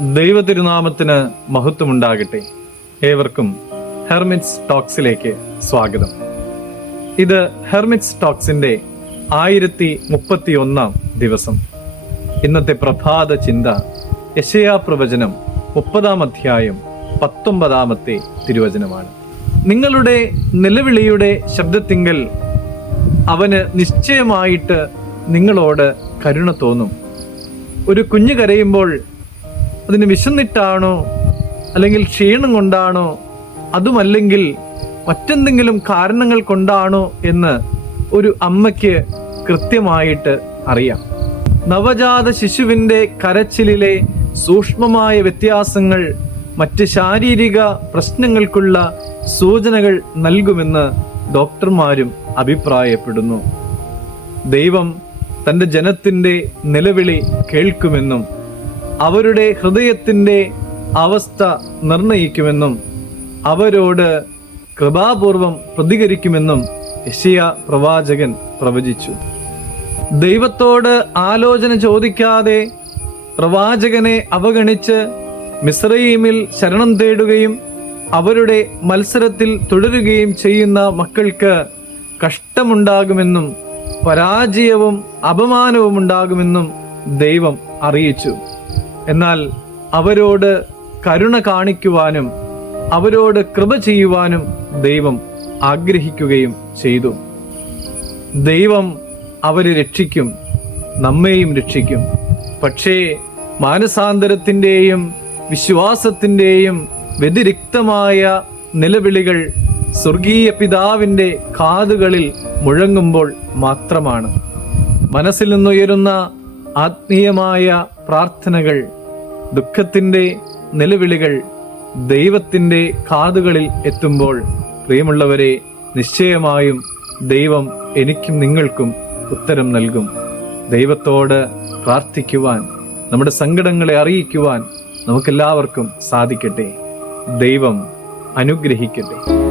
ദൈവ തിരുനാമത്തിന് മഹത്വമുണ്ടാകട്ടെ. ഏവർക്കും ഹെർമിറ്റ്സ് ടോക്സിലേക്ക് സ്വാഗതം. ഇത് ഹെർമിറ്റ്സ് ടോക്സിന്റെ ആയിരത്തി മുപ്പത്തി ഒന്നാം ദിവസം. ഇന്നത്തെ പ്രഭാത ചിന്ത യശയാ പ്രവചനം മുപ്പതാം അധ്യായം പത്തൊമ്പതാമത്തെ തിരുവചനമാണ്. നിങ്ങളുടെ നിലവിളിയുടെ ശബ്ദത്തിങ്കൽ അവന് നിശ്ചയമായിട്ട് നിങ്ങളോട് കരുണ തോന്നും. ഒരു കുഞ്ഞു കരയുമ്പോൾ അതിന് വിശന്നിട്ടാണോ? അല്ലെങ്കിൽ ക്ഷീണം കൊണ്ടാണോ? അതുമല്ലെങ്കിൽ മറ്റെന്തെങ്കിലും കാരണങ്ങൾ കൊണ്ടാണോ എന്ന് ഒരു അമ്മയ്ക്ക് കൃത്യമായിട്ട് അറിയാം. നവജാത ശിശുവിന്റെ കരച്ചിലിലെ സൂക്ഷ്മമായ വ്യത്യാസങ്ങൾ മറ്റ് ശാരീരിക പ്രശ്നങ്ങൾക്കുള്ള സൂചനകൾ നൽകുമെന്ന് ഡോക്ടർമാരും അഭിപ്രായപ്പെടുന്നു. ദൈവം തന്റെ ജനത്തിന്റെ നിലവിളി കേൾക്കുമെന്നും അവരുടെ ഹൃദയത്തിന്റെ അവസ്ഥ നിർണയിക്കുമെന്നും അവരോട് കൃപാപൂർവം പ്രതികരിക്കുമെന്നും യശിയ പ്രവാചകൻ പ്രവചിച്ചു. ദൈവത്തോട് ആലോചന ചോദിക്കാതെ പ്രവാചകനെ അവഗണിച്ച് മിസ്രയീമിൽ ശരണം തേടുകയും അവരുടെ മത്സരത്തിൽ തുടരുകയും ചെയ്യുന്ന മക്കൾക്ക് കഷ്ടമുണ്ടാകുമെന്നും പരാജയവും അപമാനവും ഉണ്ടാകുമെന്നും ദൈവം അറിയിച്ചു. എന്നാൽ അവരോട് കരുണ കാണിക്കുവാനും അവരോട് കൃപ ചെയ്യുവാനും ദൈവം ആഗ്രഹിക്കുകയും ചെയ്തു. ദൈവം അവരെ രക്ഷിക്കും നമ്മെയും രക്ഷിക്കും. പക്ഷേ മാനസാന്തരത്തിന്റെയും വിശ്വാസത്തിന്റെയും വ്യതിരിക്തമായ നിലവിളികൾ സ്വർഗീയ പിതാവിന്റെ കാതുകളിൽ മുഴങ്ങുമ്പോൾ മാത്രമാണ്. മനസ്സിൽ നിന്നുയരുന്ന ആത്മീയമായ പ്രാർത്ഥനകൾ ദുഃഖത്തിന്റെ നിലവിളികൾ ദൈവത്തിന്റെ കാതുകളിൽ എത്തുമ്പോൾ പ്രിയമുള്ളവരെ നിശ്ചയമായും ദൈവം എനിക്കും നിങ്ങൾക്കും ഉത്തരം നൽകും. ദൈവത്തോട് പ്രാർത്ഥിക്കുവാൻ നമ്മുടെ സങ്കടങ്ങളെ അറിയിക്കുവാൻ നമുക്കെല്ലാവർക്കും സാധിക്കട്ടെ. ദൈവം അനുഗ്രഹിക്കട്ടെ.